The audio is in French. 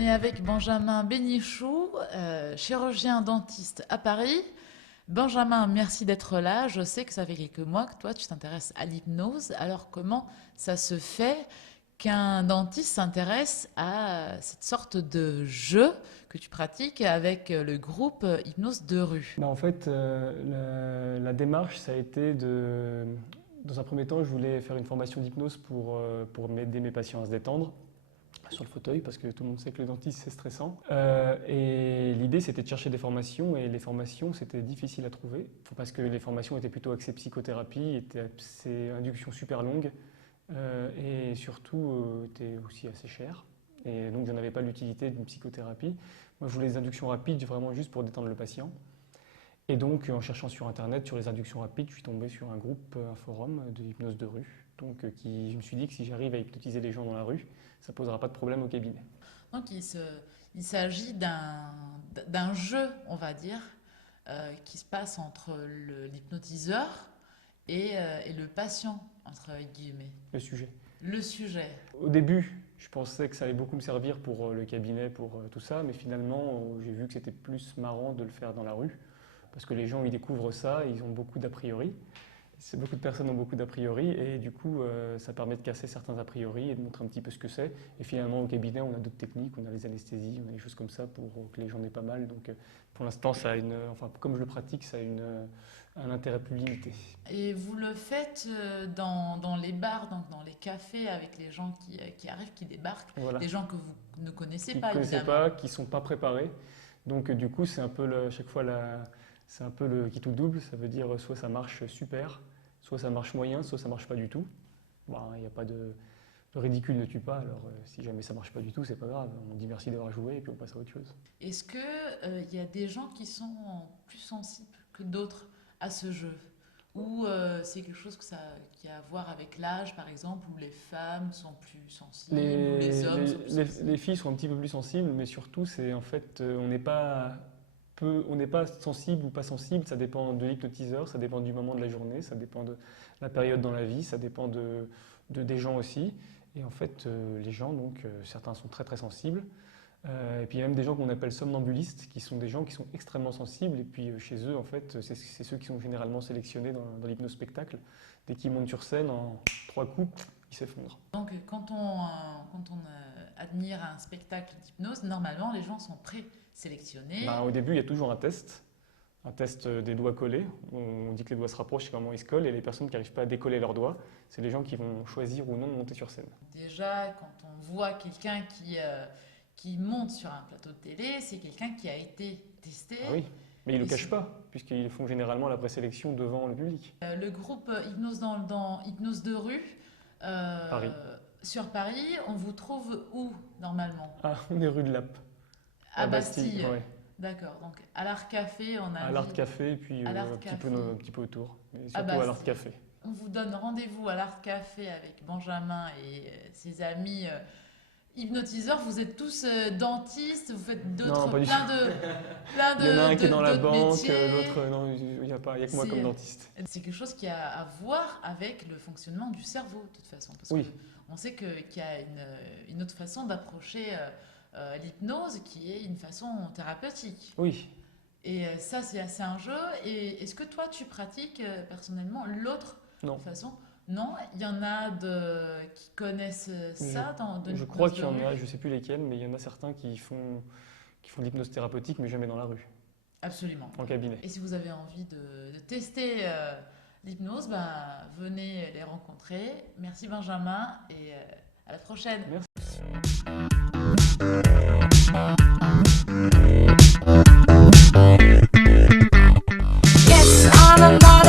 On est avec Benjamin Bénichou, chirurgien dentiste à Paris. Benjamin, merci d'être là. Je sais que ça fait quelques mois que toi, tu t'intéresses à l'hypnose. Alors, comment ça se fait qu'un dentiste s'intéresse à cette sorte de jeu que tu pratiques avec le groupe Hypnose de rue? En fait, la démarche, ça a été de... Dans un premier temps, je voulais faire une formation d'hypnose pour m'aider mes patients à se détendre sur le fauteuil, parce que tout le monde sait que le dentiste, c'est stressant. Et l'idée, c'était de chercher des formations, et les formations, c'était difficile à trouver, parce que les formations étaient plutôt axées psychothérapie, c'est induction super longue, et surtout, étaient aussi assez chères. Et donc, je n'avais pas l'utilité d'une psychothérapie. Moi, je voulais des inductions rapides, vraiment juste pour détendre le patient. Et donc, en cherchant sur Internet, sur les inductions rapides, je suis tombé sur un groupe, un forum de hypnose de rue. Donc, je me suis dit que si j'arrive à hypnotiser les gens dans la rue, ça ne posera pas de problème au cabinet. Donc, il s'agit d'un jeu, on va dire, qui se passe entre l'hypnotiseur et le patient, entre guillemets. Le sujet. Le sujet. Au début, je pensais que ça allait beaucoup me servir pour le cabinet, pour tout ça, mais finalement, j'ai vu que c'était plus marrant de le faire dans la rue, parce que les gens, ils découvrent ça, ils ont beaucoup d'a priori. Beaucoup de personnes ont beaucoup d'a priori, et du coup, ça permet de casser certains a priori et de montrer un petit peu ce que c'est. Et finalement, au cabinet, on a d'autres techniques, on a les anesthésies, on a des choses comme ça pour que les gens n'aient pas mal. Donc, pour l'instant, comme je le pratique, ça a un intérêt plus limité. Et vous le faites dans les bars, donc dans les cafés, avec les gens qui arrivent, qui débarquent, Voilà. Des gens que vous ne connaissez Qui pas, ne connaissent évidemment. pas, qui ne sont pas préparés. Donc, du coup, c'est un peu chaque fois c'est un peu le qui tout double. Ça veut dire soit ça marche super, soit ça marche moyen, soit ça marche pas du tout. Il n'y a pas de... Le ridicule ne tue pas, alors si jamais ça marche pas du tout, c'est pas grave. On dit merci d'avoir joué et puis on passe à autre chose. Est-ce qu'il y a des gens qui sont plus sensibles que d'autres à ce jeu? Ou c'est quelque chose qui a à voir avec l'âge, par exemple, où les femmes sont plus sensibles, ou les hommes sont plus sensibles? Les filles sont un petit peu plus sensibles, mais surtout, c'est en fait, on n'est pas sensible ou pas sensible, ça dépend de l'hypnotiseur, ça dépend du moment de la journée, ça dépend de la période dans la vie, ça dépend des gens aussi. Et en fait, les gens, donc, certains sont très très sensibles. Et puis il y a même des gens qu'on appelle somnambulistes, qui sont des gens qui sont extrêmement sensibles. Et puis chez eux, en fait, c'est ceux qui sont généralement sélectionnés dans l'hypnospectacle. Dès qu'ils montent sur scène, en 3 coups, ils s'effondrent. Donc quand on admire un spectacle d'hypnose, normalement les gens sont présélectionnés. Au début, il y a toujours un test des doigts collés. On dit que les doigts se rapprochent, c'est comment ils se collent. Et les personnes qui n'arrivent pas à décoller leurs doigts, c'est les gens qui vont choisir ou non de monter sur scène. Déjà, quand on voit quelqu'un qui monte sur un plateau de télé, c'est quelqu'un qui a été testé. Ah oui, mais ils ne le cachent pas, puisqu'ils font généralement la présélection devant le public. Le groupe Hypnose dans Hypnose de rue, Paris. sur Paris, on vous trouve où normalement? Ah, on est rue de Lappe. À Bastille. Ouais. D'accord, donc à l'Art Café, on a... À l'Art Café, et puis un petit peu autour, mais surtout à l'Art Café. On vous donne rendez-vous à l'Art Café avec Benjamin et ses amis hypnotiseurs. Vous êtes tous dentistes, vous faites plein de Il y en a un qui est dans la banque, l'autre, non, il n'y a que moi comme dentiste. C'est quelque chose qui a à voir avec le fonctionnement du cerveau, de toute façon. Parce oui. qu'on sait qu'il y a une autre façon d'approcher l'hypnose qui est une façon thérapeutique. Oui. Et ça, c'est un jeu. Et est-ce que toi, tu pratiques personnellement l'autre façon? Non, il y en a qui connaissent ça je crois qu'il y en a, je ne sais plus lesquels, mais il y en a certains qui font de l'hypnose thérapeutique, mais jamais dans la rue. Absolument. En cabinet. Et si vous avez envie de tester l'hypnose, venez les rencontrer. Merci Benjamin et à la prochaine. Merci. Yes, on a